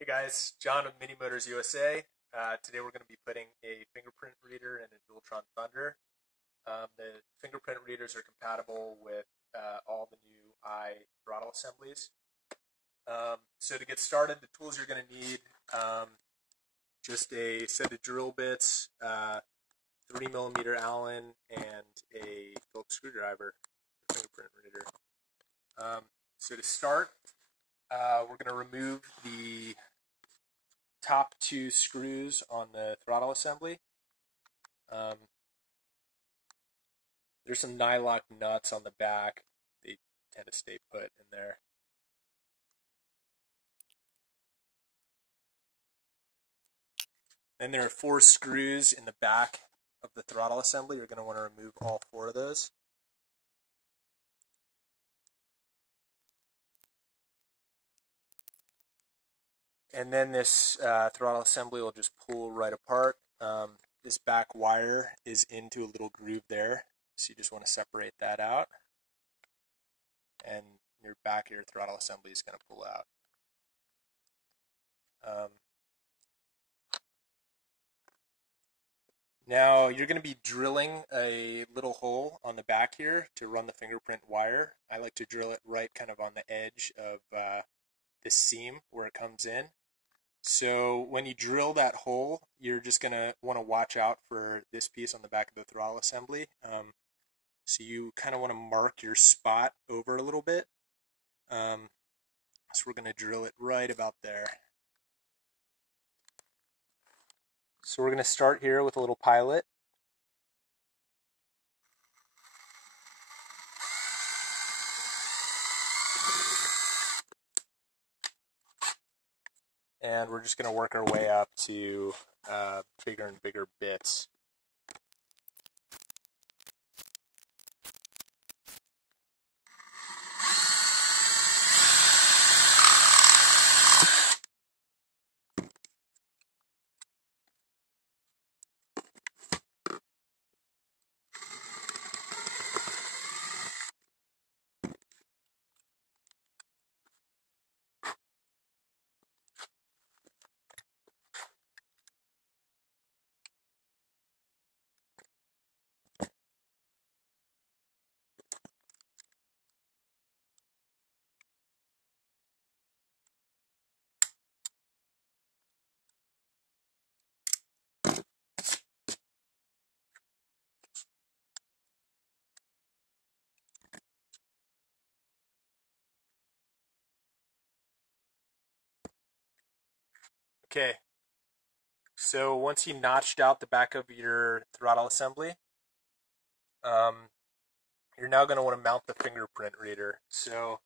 Hey guys, John of MiniMotors USA. Today we're going to be putting a fingerprint reader in a Dualtron Thunder. The fingerprint readers are compatible with all the new throttle assemblies. So to get started, the tools you're going to need, just a set of drill bits, 3mm Allen, and a Phillips screwdriver for fingerprint reader. So to start, we're going to remove the top two screws on the throttle assembly. There's some nylock nuts on the back. They tend to stay put in there. Then there are 4 screws in the back of the throttle assembly. You're going to want to remove all 4 of those. And then this throttle assembly will just pull right apart. This back wire is into a little groove there, so you just want to separate that out. And your back of your throttle assembly is going to pull out. Now you're going to be drilling a little hole on the back here to run the fingerprint wire. I like to drill it right kind of on the edge of the seam where it comes in. So when you drill that hole, you're just going to want to watch out for this piece on the back of the throttle assembly. So you kind of want to mark your spot over a little bit. So we're going to drill it right about there. So we're going to start here with a little pilot. And we're just going to work our way up to bigger and bigger bits. Okay, so once you notched out the back of your throttle assembly, you're now going to want to mount the fingerprint reader. So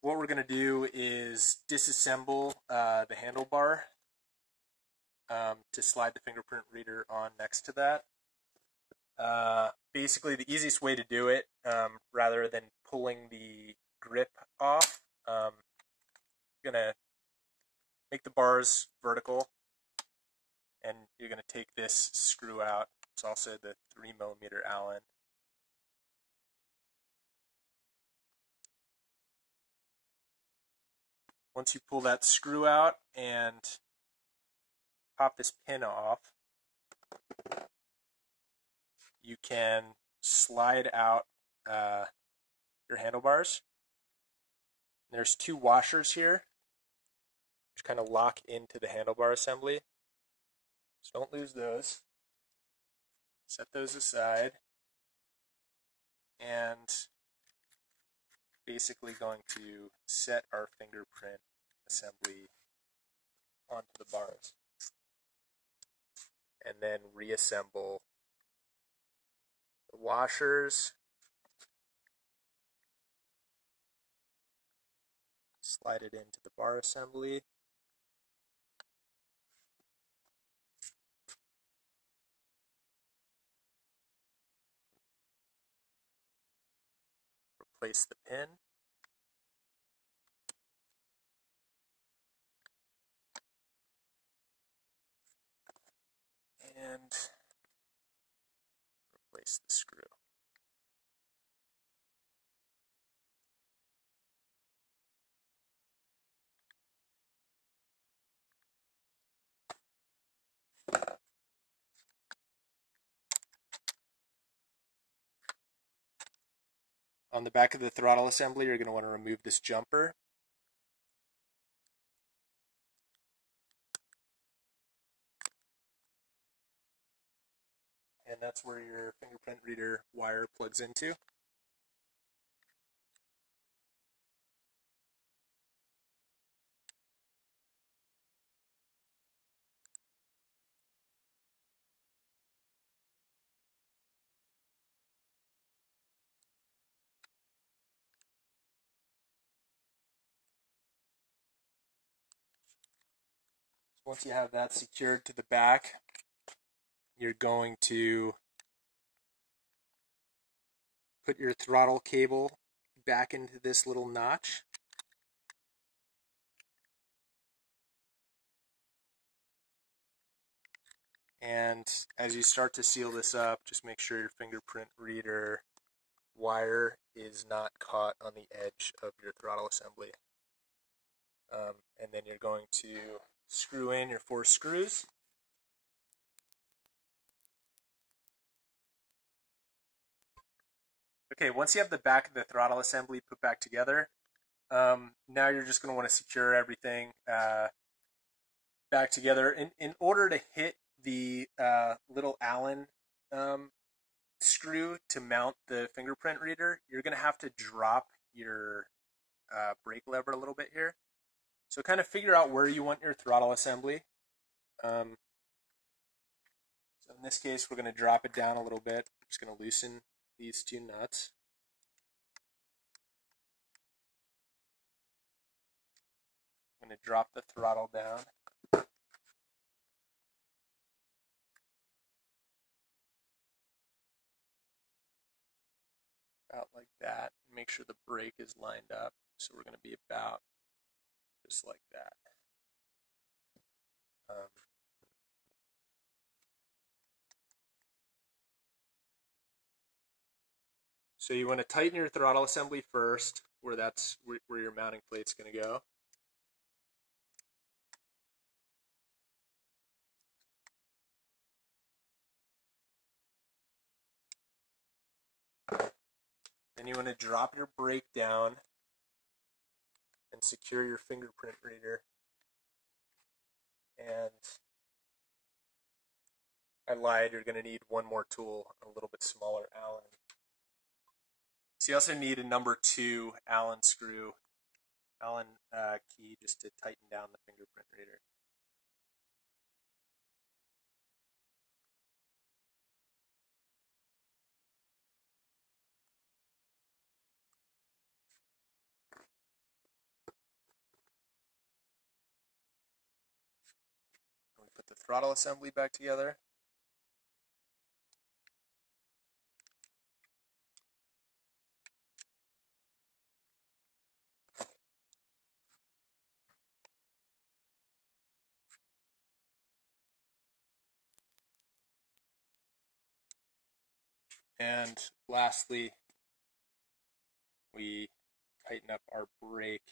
what we're going to do is disassemble the handlebar to slide the fingerprint reader on next to that. Basically, the easiest way to do it, rather than pulling the grip off, you're going to make the bars vertical, and you're going to take this screw out. It's also the 3mm Allen. Once you pull that screw out and pop this pin off, you can slide out your handlebars. There's 2 washers here, which kind of lock into the handlebar assembly. So don't lose those. Set those aside. And basically going to set our fingerprint assembly onto the bars. And then reassemble the washers. Slide it into the bar assembly. Replace the pin. And replace the screw. On the back of the throttle assembly, you're going to want to remove this jumper. And that's where your fingerprint reader wire plugs into. Once you have that secured to the back, you're going to put your throttle cable back into this little notch. And as you start to seal this up, just make sure your fingerprint reader wire is not caught on the edge of your throttle assembly. And then you're going to screw in your 4 screws. Okay, once you have the back of the throttle assembly put back together, now you're just going to want to secure everything back together. In order to hit the little Allen screw to mount the fingerprint reader, you're going to have to drop your brake lever a little bit here. So kind of figure out where you want your throttle assembly. So in this case, we're going to drop it down a little bit. I'm just going to loosen these 2 nuts. I'm going to drop the throttle down. About like that. Make sure the brake is lined up. So we're going to be about just like that. So you want to tighten your throttle assembly first, where your mounting plate's going to go. Then you want to drop your brake down and secure your fingerprint reader. And I lied, you're going to need one more tool, a little bit smaller Allen. So you also need a number 2 Allen screw, Allen key, just to tighten down the fingerprint reader. We put the throttle assembly back together. And lastly, we tighten up our brake.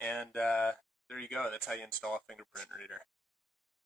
And there you go. That's how you install a fingerprint reader.